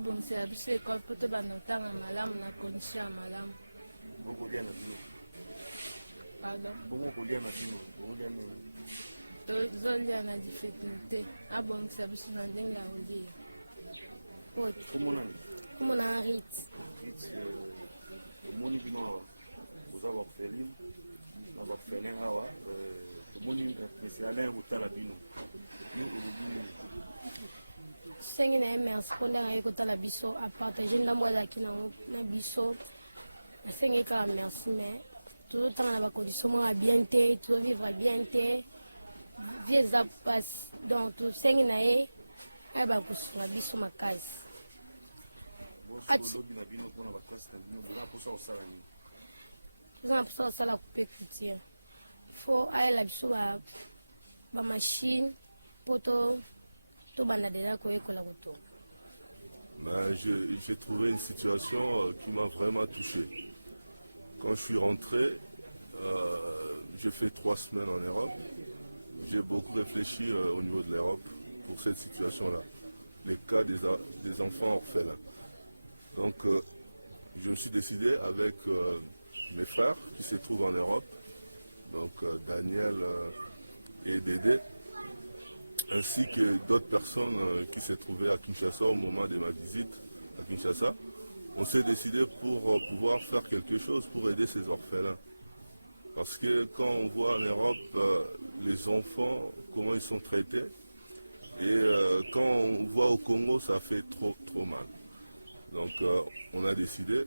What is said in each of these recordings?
abongisela biso ekole mpo tobanda kotanga malamu na condition ya malamu. Bokolia na bino. Pardon? Bokolia na bino. Bokolia na tozolia na difficulté abongisa biso na ndenge ya kolia. Komona Arit. Tomoni bino oza baorpheline na baorphelin awa tomoni mesi alain kotala bino. Sengi na ye merci mpo ndenge aye kotala biso apartage ndambo azalaki nango na biso nasengi kaka merci mais tozotanga na bacondition moko ya bien te tozovivre bien te vie eza mpasi donc tosengi na ye ayeba kosunga biso makasi. Toza na mposa kosala coupe couture fo ayela biso bamachine mpo tobanda deja koyekola kotonga. J'ai trouvé une situation qui m'a vraiment touché. Quand je suis rentré, j'ai fait 3 semaines en Europe. J'ai beaucoup réfléchi au niveau de l'Europe pour cette situation-là, les cas des enfants orphelins. Donc je me suis décidé avec mes frères qui se trouvent en Europe, donc Daniel et Dédé, ainsi que d'autres personnes qui se trouvaient à Kinshasa au moment de ma visite à Kinshasa. On s'est décidé pour pouvoir faire quelque chose pour aider ces orphelins. Parce que quand on voit en Europe les enfants, comment ils sont traités, et quand on voit au Congo, ça fait trop mal. Donc on a décidé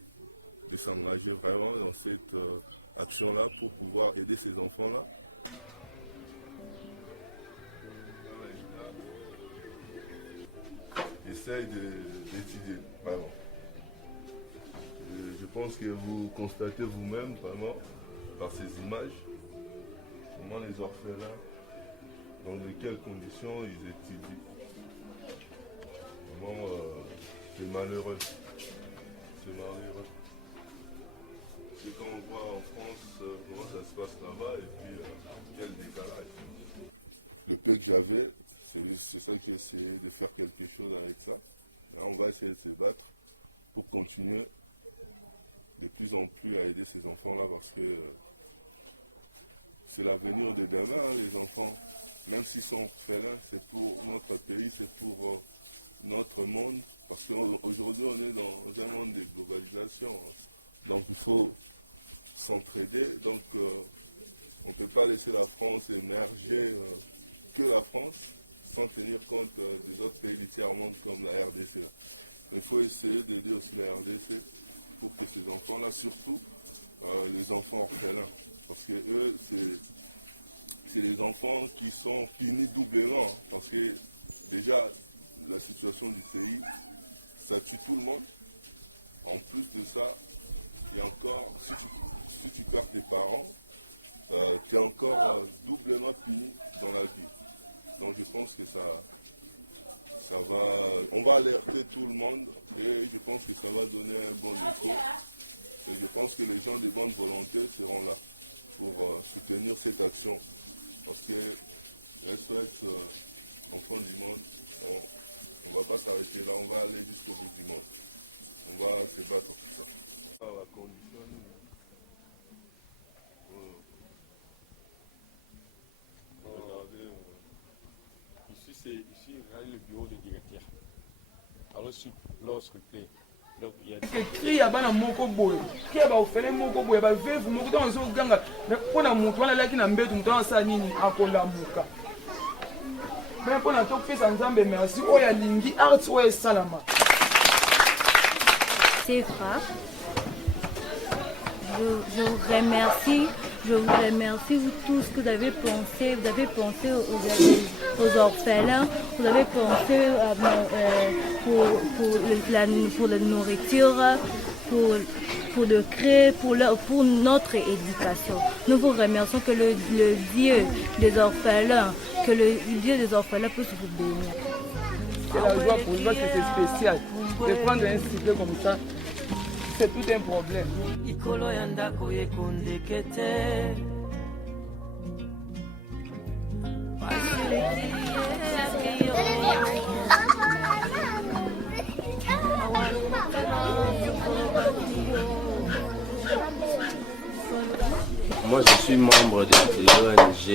de s'engager vraiment dans cette action-là pour pouvoir aider ces enfants-là. J'essaie d'étudier, vraiment. Je pense que vous constatez vous-même, vraiment, par ces images, comment les orphelins, dans quelles conditions ils étudient. Vraiment, c'est malheureux. C'est malheureux. C'est quand on voit en France comment ça se passe là-bas et puis quel décalage. Le peu que j'avais, c'est ça que j'ai essayé de faire quelque chose avec ça. Là, on va essayer de se battre pour continuer de plus en plus à aider ces enfants-là parce que c'est l'avenir de demain, hein, les enfants. Même s'ils sont orphelins, c'est pour notre pays, c'est pour notre monde. Parce qu'aujourd'hui, on est dans un monde de globalisation. Donc il faut s'entraider. Donc on ne peut pas laisser la France émerger que la France sans tenir compte des autres pays du tiers-monde comme la RDC. Il faut essayer d'aider aussi la RDC pour que ces enfants-là, surtout les enfants orphelins, parce que eux, c'est les enfants qui sont punis doublement, hein, parce que déjà, la situation du pays, ça tue tout le monde. En plus de ça, et encore, si tu perds tes parents, tu es encore doublement puni dans la vie. Donc je pense que ça va, on va alerter tout le monde et je pense que ça va donner un bon écho. Et je pense que les gens de bonne volonté seront là pour soutenir cette action. Parce que SOS Enfants du Monde, on ne va pas s'arrêter là, on va aller jusqu'au bout du monde. On va se battre pour ça. La condition, regardez. Ici, le bureau du directeur. Alors, lorsqu'il plaît. cri ya bana moko boye ki ya baofele moko boye bavevu moko ntango ezoganga mpona motu wana alaki na mbetu motu wana asala nini akolamuka me mpona topesa nzambe merci oyo alingi art oyo esalama. C'est frère. Je vous remercie. Je vous remercie vous tous que vous avez pensé. Vous avez pensé aux orphelins. Vous avez pensé pour la nourriture, pour le créer, pour notre éducation. Nous vous remercions que le Dieu des orphelins, puisse vous bénir. C'est la joie pour moi, c'est spécial. De prendre un cycle comme ça, c'est tout un problème. Moi, je suis membre de l'ONG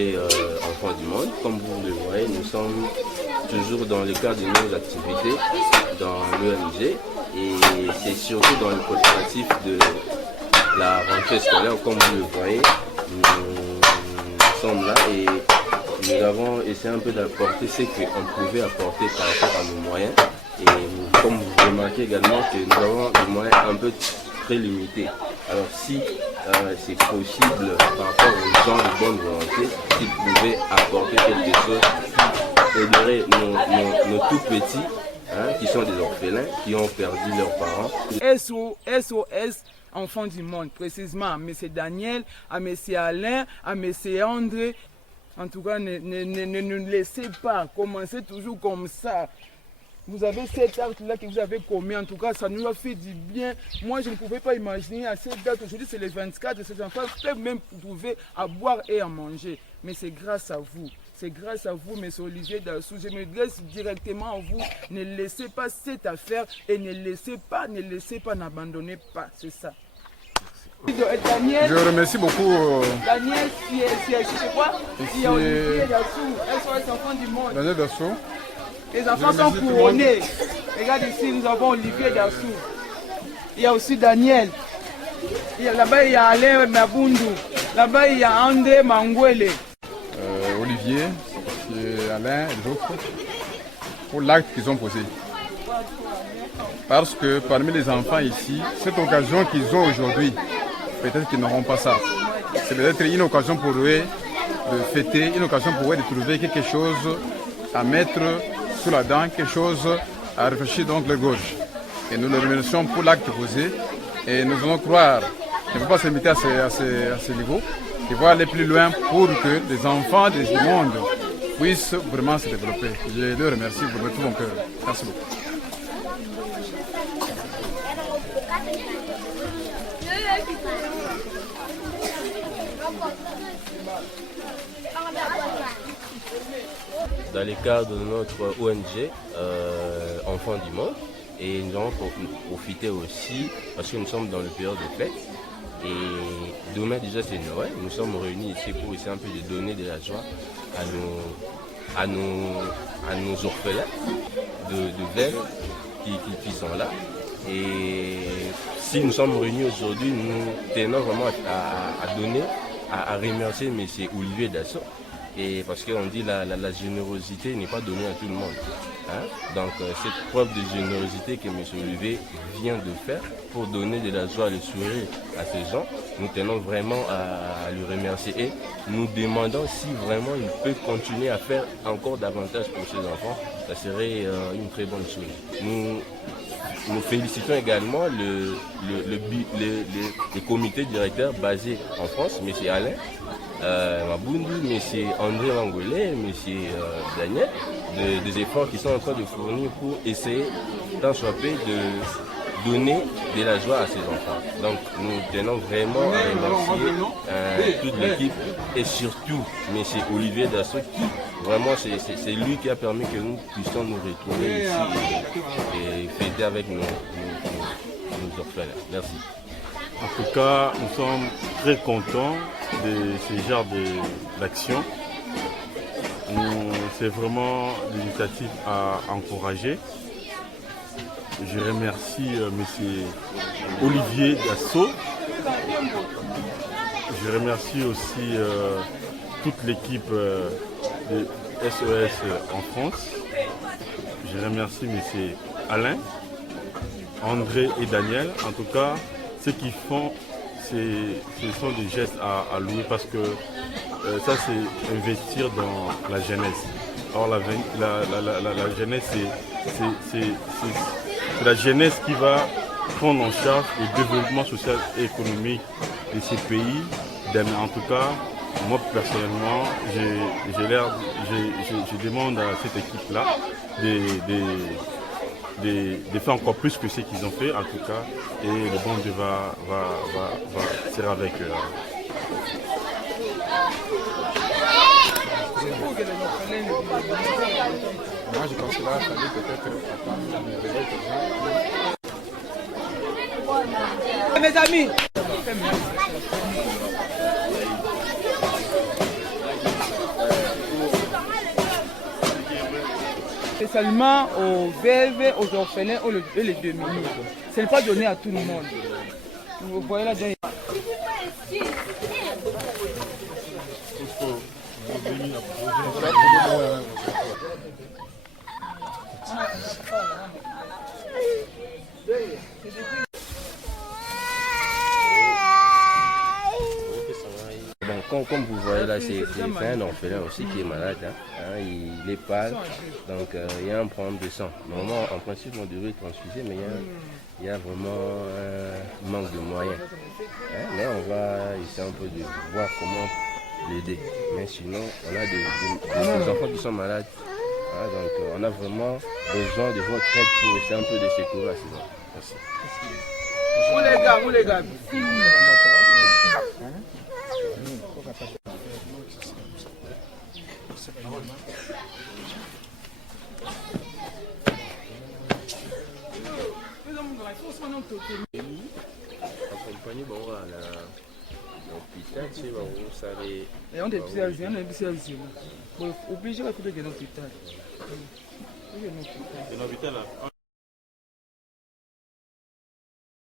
Enfants du Monde. Comme vous le voyez, nous sommes toujours dans le cadre de nos activités dans l'ONG et c'est surtout dans le préparatif de la rentrée scolaire. Comme vous le voyez, nous sommes là et nous avons essayé un peu d'apporter ce qu'on pouvait apporter par rapport à nos moyens. Et comme vous remarquez également que nous avons des moyens un peu très limités. Alors si c'est possible par rapport aux gens de bonne volonté, qu'ils pouvaient apporter quelque chose qui aiderait nos tout petits, qui sont des orphelins, qui ont perdu leurs parents. SOS Enfants du Monde, précisément à M. Daniel, à M. Alain, à M. André. En tout cas, ne nous laissez pas commencer toujours comme ça. Vous avez cet acte-là que vous avez commis, en tout cas, ça nous a fait du bien. Moi, je ne pouvais pas imaginer à cette date, aujourd'hui c'est le 24, ces enfants peuvent même trouver à boire et à manger. Mais c'est grâce à vous. C'est grâce à vous, M. Olivier Dassou. Je me adresse directement à vous. Ne laissez pas cette affaire et ne laissez pas, n'abandonnez pas. C'est ça. Daniel, je remercie beaucoup. Daniel, c'est quoi? Il y a Olivier Dassou, SOS Enfants du Monde. Daniel Dassou. Les enfants sont couronnés. Regarde ici, nous avons Olivier Dassou. Il y a aussi Daniel. Là-bas, il y a Alain Mabundu. Là-bas, il y a André Mangwele. Olivier, c'est Alain et les autres pour l'acte qu'ils ont posé. Parce que parmi les enfants ici, cette occasion qu'ils ont aujourd'hui, peut-être qu'ils n'auront pas ça. C'est peut-être une occasion pour eux de fêter, une occasion pour eux de trouver quelque chose à mettre sous la dent, quelque chose à réfléchir donc le gorge. Et nous le remercions pour l'acte posé et nous allons croire, il ne faut pas se limiter à ce niveau, il faut aller plus loin pour que les enfants du monde puissent vraiment se développer. Je les remercie de tout mon cœur. Merci beaucoup. Dans le cadre de notre ONG Enfants du Monde, et nous allons profiter aussi parce que nous sommes dans le période de fête et demain déjà c'est Noël, nous sommes réunis ici pour essayer un peu de donner de la joie à nos orphelins de verre qui sont là. Et si nous sommes réunis aujourd'hui, nous tenons vraiment à donner, à remercier M. Olivier Dassou. Et parce qu'on dit la générosité n'est pas donnée à tout le monde. Donc cette preuve de générosité que M. Olivier vient de faire pour donner de la joie et le sourire à ces gens, nous tenons vraiment à lui remercier et nous demandons si vraiment il peut continuer à faire encore davantage pour ces enfants. Ça serait une très bonne chose. Nous félicitons également le comité directeur basé en France, M. Alain Mabundu, M. André Mangwele, M. Daniel, des efforts qu'ils sont en train de fournir pour essayer tant soit peu de donner de la joie à ces enfants. Donc nous tenons vraiment à remercier toute l'équipe et surtout M. Olivier Dassou qui vraiment c'est lui qui a permis que nous puissions nous retrouver ici et fêter avec nos orphelins. Merci. En tout cas, nous sommes très contents de ce genre d'action. C'est vraiment l'initiative à encourager. Je remercie M. Olivier Dassou. Je remercie aussi toute l'équipe de SOS en France. Je remercie M. Alain, André et Daniel. En tout cas, ce qu'ils font, ce sont des gestes à louer parce que ça, c'est investir dans la jeunesse. Alors la jeunesse, c'est la jeunesse qui va prendre en charge le développement social et économique de ces pays. En tout cas, moi personnellement, je demande à cette équipe-là de faire encore plus que ce qu'ils ont fait, en tout cas, et le bon Dieu sera avec eux. Mes amis. C'est seulement aux veuves, aux orphelins et les démunis. Ce n'est pas donné à tout le monde. Vous voyez là déjà. Comme vous voyez là, c'est un orphelin aussi qui est malade. Il est pâle, donc il y a un problème de sang. Normalement, en principe, on devrait transfuser, mais il y a vraiment un manque de moyens. Mais on va essayer un peu de voir comment l'aider. Mais sinon, on a des enfants qui sont malades. Donc on a vraiment besoin de votre aide pour essayer un peu de secourir à ces enfants. Merci. Où les gars. Et on est obligé de l'hôpital.